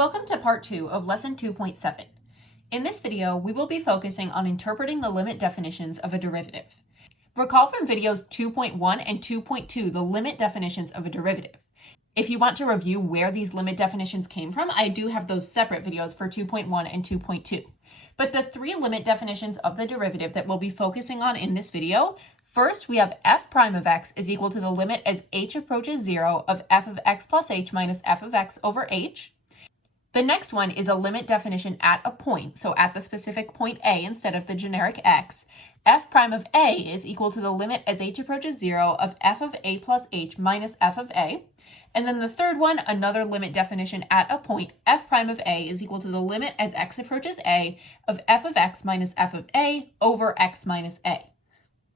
Welcome to part 2 of lesson 2.7. In this video, we will be focusing on interpreting the limit definitions of a derivative. Recall from videos 2.1 and 2.2 the limit definitions of a derivative. If you want to review where these limit definitions came from, I do have those separate videos for 2.1 and 2.2. But the three limit definitions of the derivative that we'll be focusing on in this video, first we have f prime of x is equal to the limit as h approaches 0 of f of x plus h minus f of x over h. The next one is a limit definition at a point, so at the specific point A instead of the generic x. F prime of A is equal to the limit as h approaches 0 of f of a plus h minus f of a. And then the third one, another limit definition at a point, f prime of A is equal to the limit as x approaches a of f of x minus f of a over x minus a.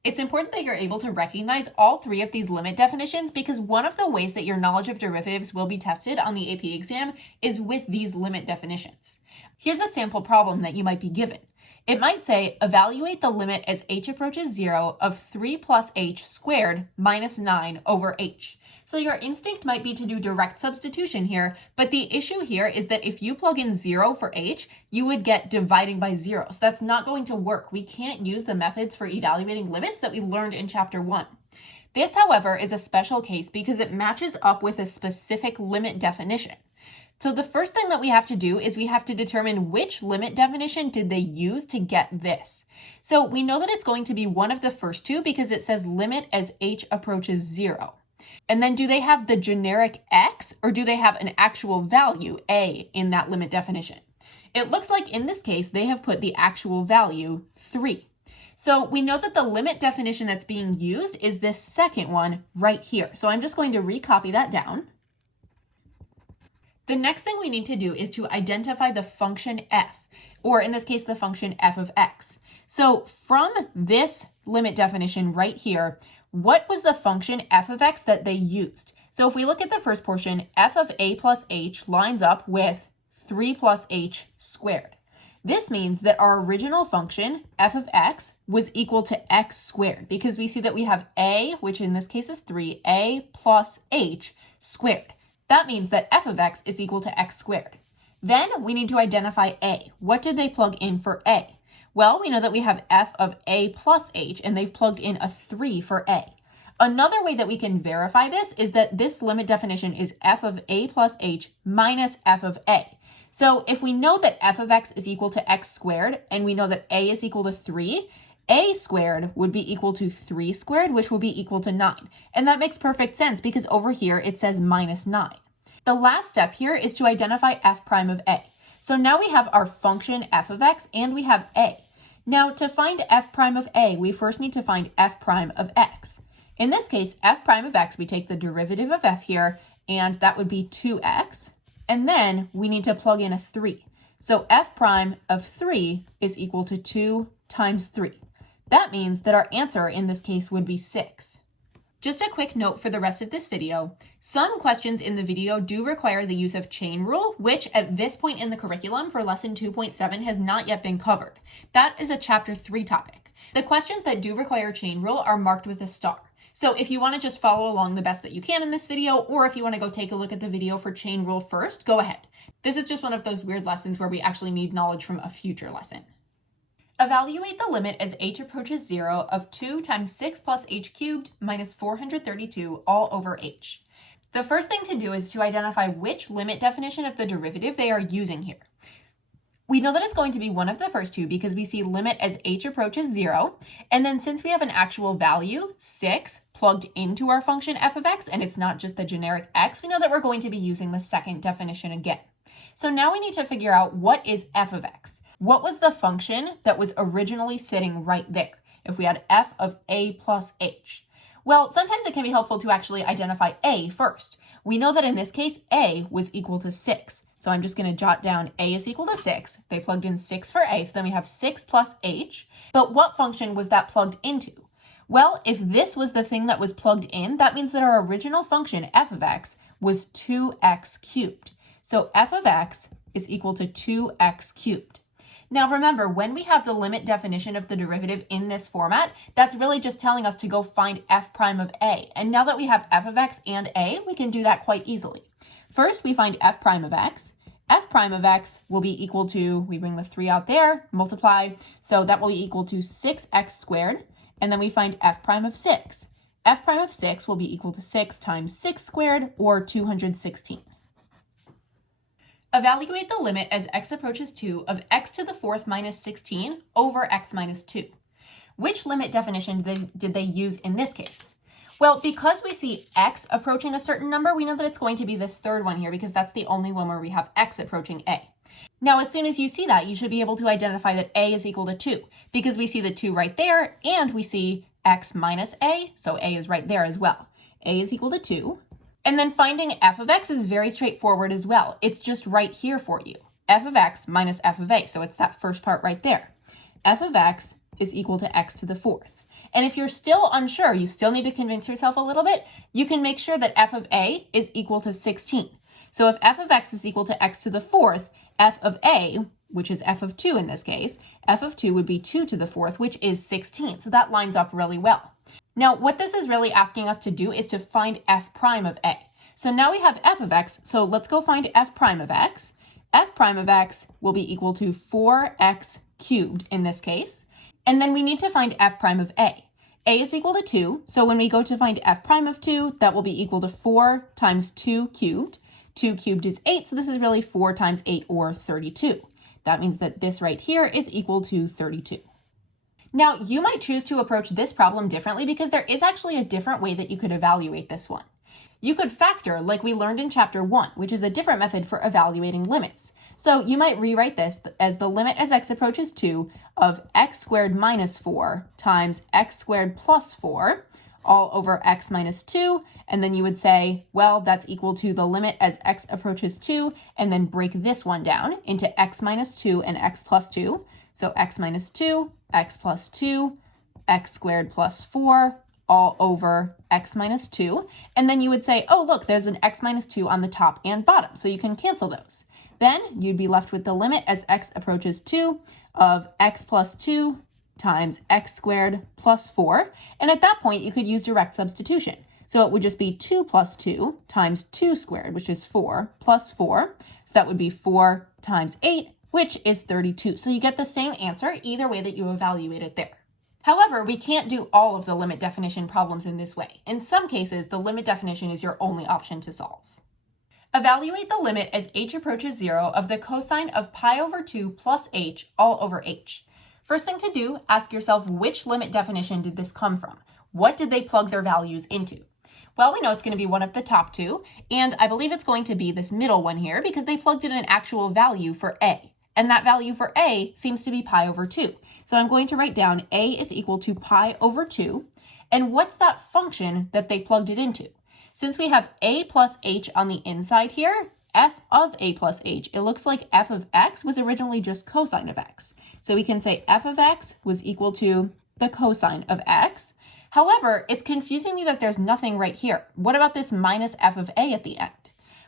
It's important that you're able to recognize all three of these limit definitions because one of the ways that your knowledge of derivatives will be tested on the AP exam is with these limit definitions. Here's a sample problem that you might be given. It might say, evaluate the limit as h approaches 0 of 3 plus h squared minus 9 over h. So your instinct might be to do direct substitution here, but the issue here is that if you plug in 0 for h, you would get dividing by 0. So that's not going to work. We can't use the methods for evaluating limits that we learned in chapter 1. This, however, is a special case because it matches up with a specific limit definition. So the first thing that we have to do is we have to determine which limit definition did they use to get this. So we know that it's going to be one of the first two because it says limit as h approaches 0. And then do they have the generic x or do they have an actual value a in that limit definition? It looks like in this case they have put the actual value 3. So we know that the limit definition that's being used is this second one right here. So I'm just going to recopy that down. The next thing we need to do is to identify the function f, or in this case the function f of x. So from this limit definition right here, what was the function f of x that they used? So if we look at the first portion, f of a plus h lines up with 3 plus h squared. This means that our original function, f of x, was equal to x squared because we see that we have a, which in this case is 3, a plus h squared. That means that f of x is equal to x squared. Then we need to identify a. What did they plug in for a? Well, we know that we have f of a plus h, and they've plugged in a 3 for a. Another way that we can verify this is that this limit definition is f of a plus h minus f of a. So if we know that f of x is equal to x squared, and we know that a is equal to 3, a squared would be equal to 3 squared, which will be equal to 9. And that makes perfect sense because over here it says minus 9. The last step here is to identify f prime of a. So now we have our function f of x and we have a. Now to find f prime of a, we first need to find f prime of x. In this case, f prime of x, we take the derivative of f here, and that would be 2x. And then we need to plug in a 3. So f prime of 3 is equal to 2 times 3. That means that our answer in this case would be 6. Just a quick note for the rest of this video. Some questions in the video do require the use of chain rule, which at this point in the curriculum for lesson 2.7 has not yet been covered. That is a chapter 3 topic. The questions that do require chain rule are marked with a star. So if you want to just follow along the best that you can in this video, or if you want to go take a look at the video for chain rule first, go ahead. This is just one of those weird lessons where we actually need knowledge from a future lesson. Evaluate the limit as h approaches 0 of 2 times 6 plus h cubed minus 432 all over h. The first thing to do is to identify which limit definition of the derivative they are using here. We know that it's going to be one of the first two because we see limit as h approaches 0, and then since we have an actual value, 6, plugged into our function f of x, and it's not just the generic x, we know that we're going to be using the second definition again. So now we need to figure out what is f of x. What was the function that was originally sitting right there if we had f of a plus h? Well, sometimes it can be helpful to actually identify a first. We know that in this case, a was equal to 6. So I'm just going to jot down a is equal to 6. They plugged in 6 for a, so then we have 6 plus h. But what function was that plugged into? Well, if this was the thing that was plugged in, that means that our original function, f of x, was 2x cubed. So f of x is equal to 2x cubed. Now remember, when we have the limit definition of the derivative in this format, that's really just telling us to go find f prime of a. And now that we have f of x and a, we can do that quite easily. First, we find f prime of x, f prime of x will be equal to, we bring the 3 out there, multiply, so that will be equal to 6x squared, and then we find f prime of 6. F prime of 6 will be equal to 6 times 6 squared, or 216. Evaluate the limit as x approaches 2 of x to the fourth minus 16 over x minus 2. Which limit definition did they use in this case? Well, because we see x approaching a certain number, we know that it's going to be this third one here because that's the only one where we have x approaching a. Now, as soon as you see that, you should be able to identify that a is equal to 2 because we see the 2 right there and we see x minus a, so a is right there as well. A is equal to 2. And then finding f of x is very straightforward as well. It's just right here for you. F of x minus f of a, so it's that first part right there. F of x is equal to x to the fourth. And if you're still unsure, you still need to convince yourself a little bit, you can make sure that f of a is equal to 16. So if f of x is equal to x to the fourth, f of a, which is f of 2 in this case, f of 2 would be 2 to the fourth, which is 16. So that lines up really well. Now, what this is really asking us to do is to find f prime of a. So now we have f of x, so let's go find f prime of x. F prime of x will be equal to 4x cubed in this case. And then we need to find f prime of a. A is equal to 2, so when we go to find f prime of 2, that will be equal to 4 times 2 cubed. 2 cubed is 8, so this is really 4 times 8, or 32. That means that this right here is equal to 32. Now, you might choose to approach this problem differently because there is actually a different way that you could evaluate this one. You could factor like we learned in chapter 1, which is a different method for evaluating limits. So you might rewrite this as the limit as x approaches 2 of x squared minus 4 times x squared plus 4 all over x minus 2. And then you would say, well, that's equal to the limit as x approaches 2, and then break this one down into x minus 2 and x plus 2. So x minus 2, x plus 2, x squared plus 4, all over x minus 2. And then you would say, oh, look, there's an x minus 2 on the top and bottom, so you can cancel those. Then you'd be left with the limit as x approaches 2 of x plus 2 times x squared plus 4. And at that point, you could use direct substitution. So it would just be 2 plus 2 times 2 squared, which is 4, plus 4. So that would be 4 times 8, which is 32. So you get the same answer either way that you evaluate it there. However, we can't do all of the limit definition problems in this way. In some cases, the limit definition is your only option to solve. Evaluate the limit as h approaches 0 of the cosine of pi over 2 plus h all over h. First thing to do, ask yourself which limit definition did this come from? What did they plug their values into? Well, we know it's going to be one of the top two, and I believe it's going to be this middle one here because they plugged in an actual value for a. And that value for a seems to be pi over 2. So I'm going to write down a is equal to pi over 2. And what's that function that they plugged it into? Since we have a plus h on the inside here, f of a plus h, it looks like f of x was originally just cosine of x. So we can say f of x was equal to the cosine of x. However, it's confusing me that there's nothing right here. What about this minus f of a at the end?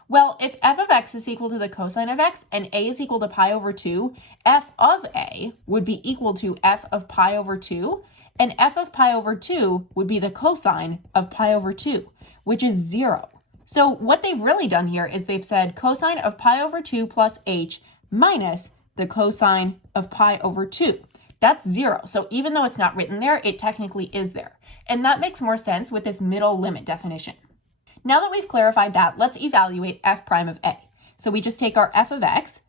Well, if f of x is equal to the cosine of x and a is equal to pi over 2, f of a would be equal to f of pi over 2, and f of pi over 2 would be the cosine of pi over 2, which is 0. So what they've really done here is they've said cosine of pi over 2 plus h minus the cosine of pi over 2. That's 0. So even though it's not written there, it technically is there. And that makes more sense with this middle limit definition. Now that we've clarified that, let's evaluate f prime of a. So we just take our f of x.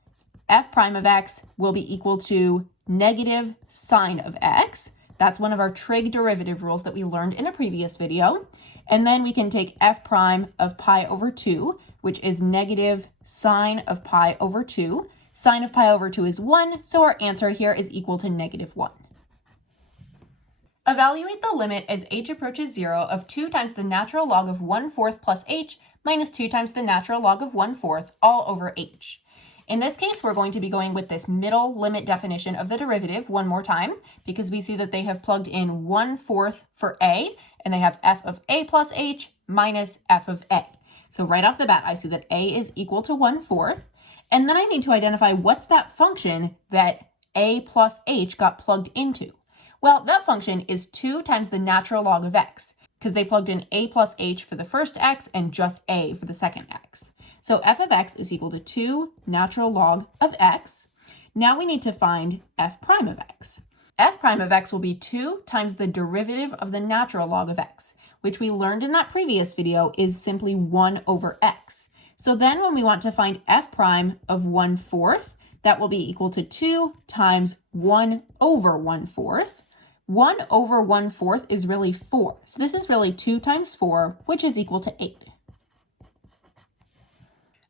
F prime of x will be equal to negative sine of x. That's one of our trig derivative rules that we learned in a previous video. And then we can take f prime of pi over 2, which is negative sine of pi over 2. Sine of pi over 2 is 1, so our answer here is equal to negative 1. Evaluate the limit as h approaches 0 of 2 times the natural log of 1/4 plus h minus 2 times the natural log of 1/4 all over h. In this case, we're going to be going with this middle limit definition of the derivative one more time because we see that they have plugged in 1/4 for a, and they have f of a plus h minus f of a. So right off the bat, I see that a is equal to 1/4, and then I need to identify what's that function that a plus h got plugged into. Well, that function is 2 times the natural log of x, because they plugged in a plus h for the first x and just a for the second x. So f of x is equal to 2 natural log of x. Now we need to find f prime of x. F prime of x will be 2 times the derivative of the natural log of x, which we learned in that previous video is simply 1 over x. So then when we want to find f prime of 1/4, that will be equal to 2 times 1 over 1/4. 1 over 1/4 is really 4. So this is really 2 times 4, which is equal to 8.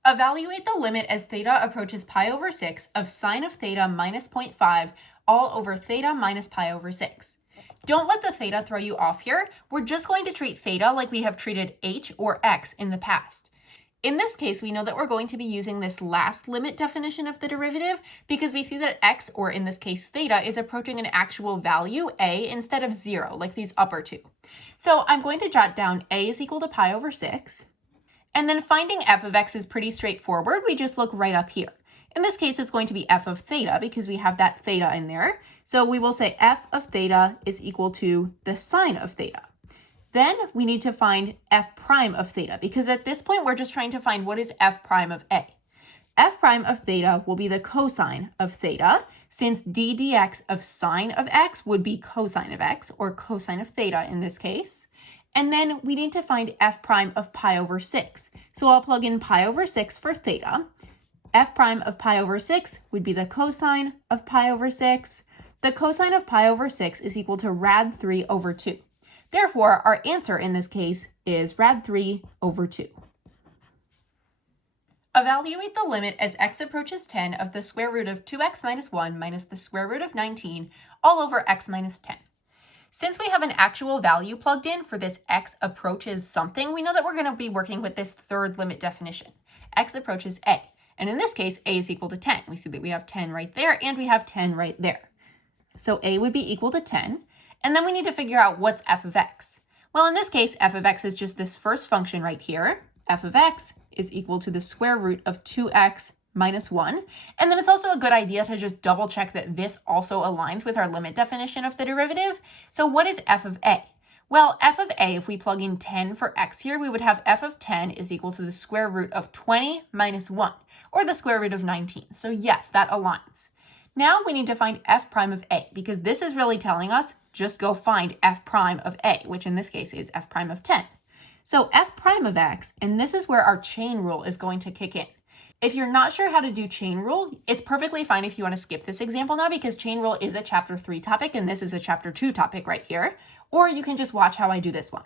Evaluate the limit as theta approaches pi over 6 of sine of theta minus 0.5 all over theta minus pi over 6. Don't let the theta throw you off here. We're just going to treat theta like we have treated h or x in the past. In this case, we know that we're going to be using this last limit definition of the derivative because we see that x, or in this case theta, is approaching an actual value, a, instead of 0, like these upper two. So I'm going to jot down a is equal to pi over 6. And then finding f of x is pretty straightforward. We just look right up here. In this case, it's going to be f of theta because we have that theta in there. So we will say f of theta is equal to the sine of theta. Then we need to find f prime of theta because at this point, we're just trying to find what is f prime of a. F prime of theta will be the cosine of theta, since d dx of sine of x would be cosine of x, or cosine of theta in this case. And then we need to find f prime of pi over 6. So I'll plug in pi over 6 for theta. F prime of pi over 6 would be the cosine of pi over 6. The cosine of pi over 6 is equal to rad 3 over 2. Therefore, our answer in this case is rad 3 over 2. Evaluate the limit as x approaches 10 of the square root of 2x minus 1 minus the square root of 19 all over x minus 10. Since we have an actual value plugged in for this x approaches something, we know that we're going to be working with this third limit definition. X approaches a. And in this case, a is equal to 10. We see that we have 10 right there, and we have 10 right there. So a would be equal to 10. And then we need to figure out what's f of x. Well, in this case, f of x is just this first function right here. F of x is equal to the square root of 2x minus 1. And then it's also a good idea to just double check that this also aligns with our limit definition of the derivative. So what is f of a? Well, f of a, if we plug in 10 for x here, we would have f of 10 is equal to the square root of 20 minus 1, or the square root of 19. So yes, that aligns. Now we need to find f prime of a, because this is really telling us just go find f prime of a, which in this case is f prime of 10. So f prime of x, and this is where our chain rule is going to kick in. If you're not sure how to do chain rule, it's perfectly fine if you want to skip this example now because chain rule is a chapter 3 topic and this is a chapter 2 topic right here, or you can just watch how I do this one.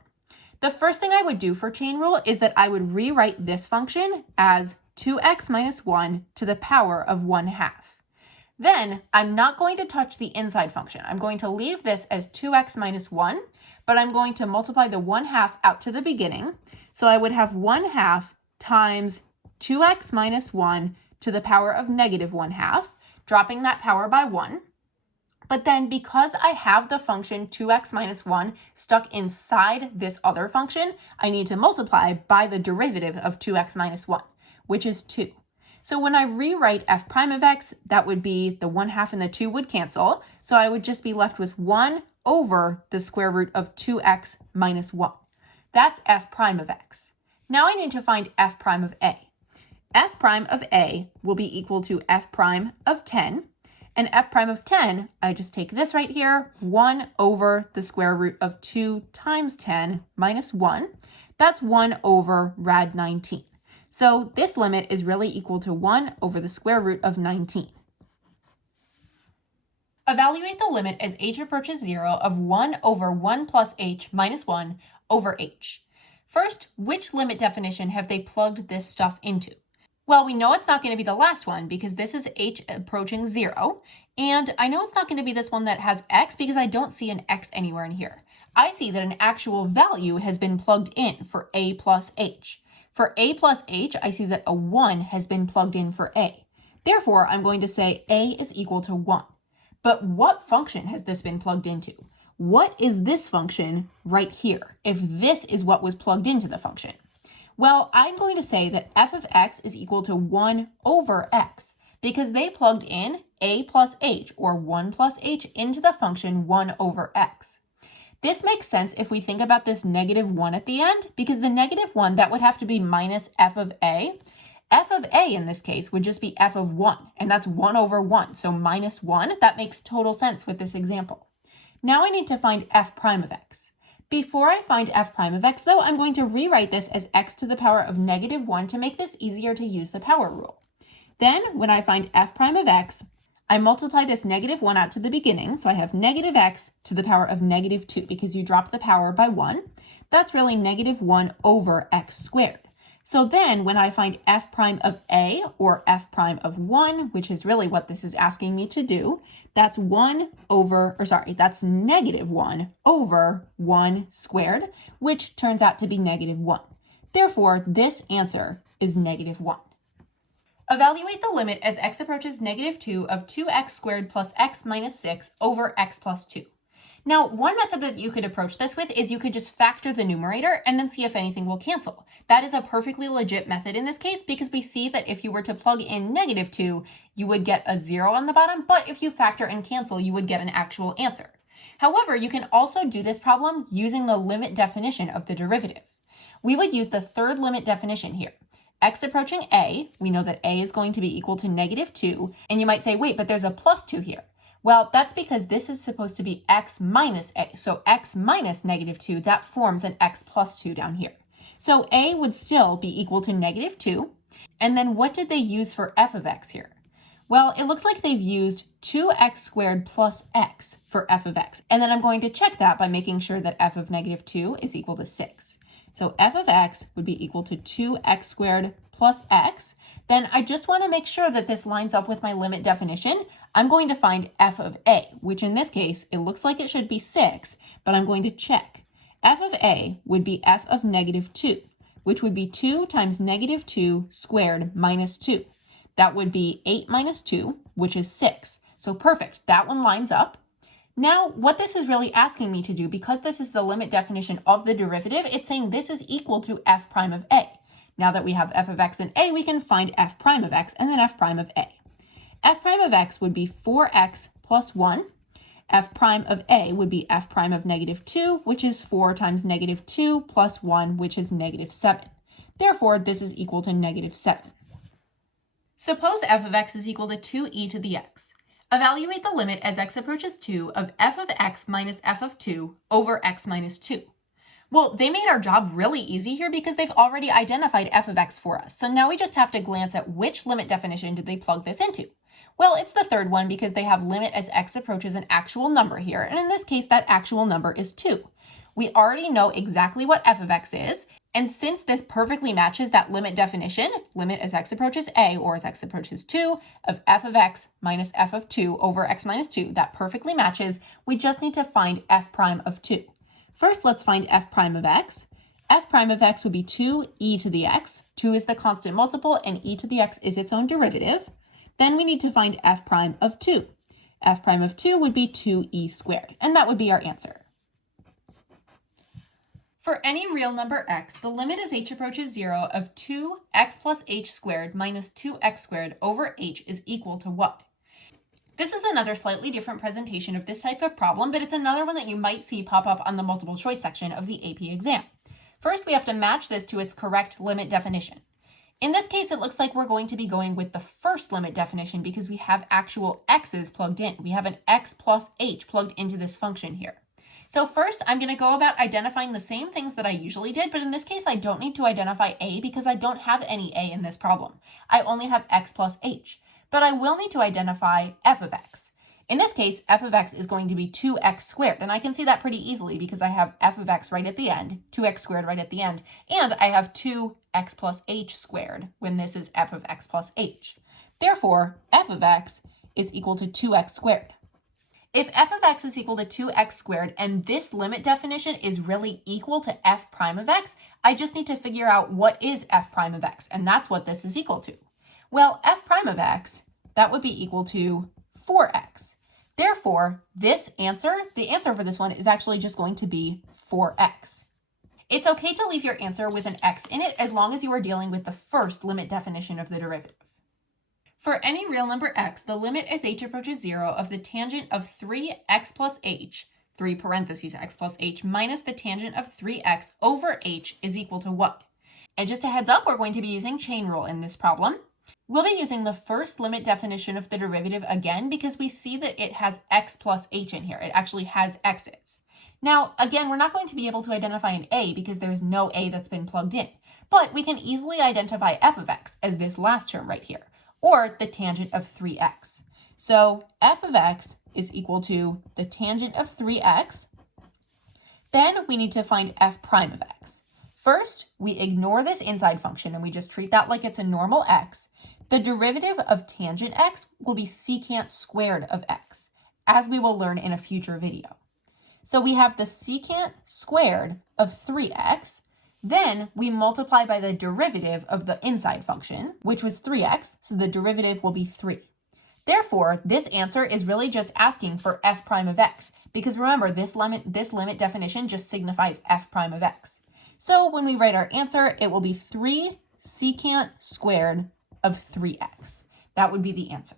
The first thing I would do for chain rule is that I would rewrite this function as 2x minus 1 to the power of 1/2. Then I'm not going to touch the inside function. I'm going to leave this as 2x minus 1, but I'm going to multiply the 1/2 out to the beginning. So I would have 1/2 times 2x minus 1 to the power of negative 1/2, dropping that power by 1. But then because I have the function 2x minus 1 stuck inside this other function, I need to multiply by the derivative of 2x minus 1, which is 2. So when I rewrite f prime of x, that would be the 1/2 and the 2 would cancel. So I would just be left with 1 over the square root of 2x minus 1. That's f prime of x. Now I need to find f prime of a. F prime of a will be equal to f prime of 10. And f prime of 10, I just take this right here, 1 over the square root of 2 times 10 minus 1. That's 1 over rad 19. So this limit is really equal to 1 over the square root of 19. Evaluate the limit as h approaches 0 of 1 over 1 plus h minus 1 over h. First, which limit definition have they plugged this stuff into? Well, we know it's not going to be the last one because this is h approaching 0. And I know it's not going to be this one that has x because I don't see an x anywhere in here. I see that an actual value has been plugged in for a plus h. For a plus h, I see that a 1 has been plugged in for a. Therefore, I'm going to say a is equal to 1. But what function has this been plugged into? What is this function right here, if this is what was plugged into the function? Well, I'm going to say that f of x is equal to 1 over x because they plugged in a plus h, or 1 plus h, into the function 1 over x. This makes sense if we think about this negative 1 at the end, because the negative 1, that would have to be minus f of a. f of a in this case would just be f of 1, and that's 1 over 1, so minus 1. That makes total sense with this example. Now I need to find f prime of x. Before I find f prime of x, though, I'm going to rewrite this as x to the power of negative 1 to make this easier to use the power rule. Then, when I find f prime of x, I multiply this negative 1 out to the beginning, so I have negative x to the power of negative 2, because you drop the power by 1. That's really negative 1 over x squared. So then, when I find f prime of a, or f prime of 1, which is really what this is asking me to do, that's that's negative 1 over 1 squared, which turns out to be negative 1. Therefore, this answer is negative 1. Evaluate the limit as x approaches negative 2 of 2x squared plus x minus 6 over x plus 2. Now, one method that you could approach this with is you could just factor the numerator and then see if anything will cancel. That is a perfectly legit method in this case because we see that if you were to plug in negative 2, you would get a 0 on the bottom, but if you factor and cancel, you would get an actual answer. However, you can also do this problem using the limit definition of the derivative. We would use the third limit definition here. X approaching a, we know that a is going to be equal to negative 2, and you might say, wait, but there's a plus 2 here. Well, that's because this is supposed to be x minus a, so x minus negative 2, that forms an x plus 2 down here. So a would still be equal to negative 2, and then what did they use for f of x here? Well, it looks like they've used 2x squared plus x for f of x, and then I'm going to check that by making sure that f of negative 2 is equal to 6. So f of x would be equal to 2x squared plus x. Then I just want to make sure that this lines up with my limit definition. I'm going to find f of a, which in this case, it looks like it should be 6, but I'm going to check. F of a would be f of negative 2, which would be 2 times negative 2 squared minus 2. That would be 8 minus 2, which is 6. So perfect, that one lines up. Now, what this is really asking me to do, because this is the limit definition of the derivative, it's saying this is equal to f prime of a. Now that we have f of x and a, we can find f prime of x and then f prime of a. F prime of x would be 4x plus 1. F prime of a would be f prime of negative 2, which is 4 times negative 2 plus 1, which is negative 7. Therefore, this is equal to negative 7. Suppose f of x is equal to 2e to the x. Evaluate the limit as x approaches 2 of f of x minus f of 2 over x minus 2. Well, they made our job really easy here because they've already identified f of x for us. So now we just have to glance at which limit definition did they plug this into. Well, it's the third one because they have limit as x approaches an actual number here, and in this case, that actual number is 2. We already know exactly what f of x is, and since this perfectly matches that limit definition, limit as x approaches a or as x approaches 2 of f of x minus f of 2 over x minus 2, that perfectly matches, we just need to find f prime of 2. First, let's find f prime of x. F prime of x would be 2e to the x. 2 is the constant multiple, and e to the x is its own derivative. Then we need to find f prime of 2. F prime of 2 would be 2e squared, and that would be our answer. For any real number x, the limit as h approaches 0 of 2x plus h squared minus 2x squared over h is equal to what? This is another slightly different presentation of this type of problem, but it's another one that you might see pop up on the multiple choice section of the AP exam. First, we have to match this to its correct limit definition. In this case, it looks like we're going to be going with the first limit definition because we have actual x's plugged in. We have an x plus h plugged into this function here. So first, I'm going to go about identifying the same things that I usually did, but in this case, I don't need to identify a because I don't have any a in this problem. I only have x plus h, but I will need to identify f of x. In this case, f of x is going to be 2x squared, and I can see that pretty easily because I have f of x right at the end, 2x squared right at the end, and I have 2x plus h squared when this is f of x plus h. Therefore, f of x is equal to 2x squared. If f of x is equal to 2x squared and this limit definition is really equal to f prime of x, I just need to figure out what is f prime of x, and that's what this is equal to. Well, f prime of x, that would be equal to 4x. Therefore, the answer for this one is actually just going to be 4x. It's okay to leave your answer with an x in it as long as you are dealing with the first limit definition of the derivative. For any real number x, the limit as h approaches 0 of the tangent of 3x plus h, 3 parentheses x plus h, minus the tangent of 3x over h is equal to what? And just a heads up, we're going to be using chain rule in this problem. We'll be using the first limit definition of the derivative again because we see that it has x plus h in here. It actually has x's. Now, again, we're not going to be able to identify an a because there's no a that's been plugged in, but we can easily identify f of x as this last term right here, or the tangent of 3x. So f of x is equal to the tangent of 3x. Then we need to find f prime of x. First, we ignore this inside function and we just treat that like it's a normal x. The derivative of tangent x will be secant squared of x, as we will learn in a future video. So we have the secant squared of 3x. Then we multiply by the derivative of the inside function, which was 3x, so the derivative will be 3. Therefore, this answer is really just asking for f prime of x, because remember, this limit definition just signifies f prime of x. So when we write our answer, it will be 3 secant squared of 3x. That would be the answer.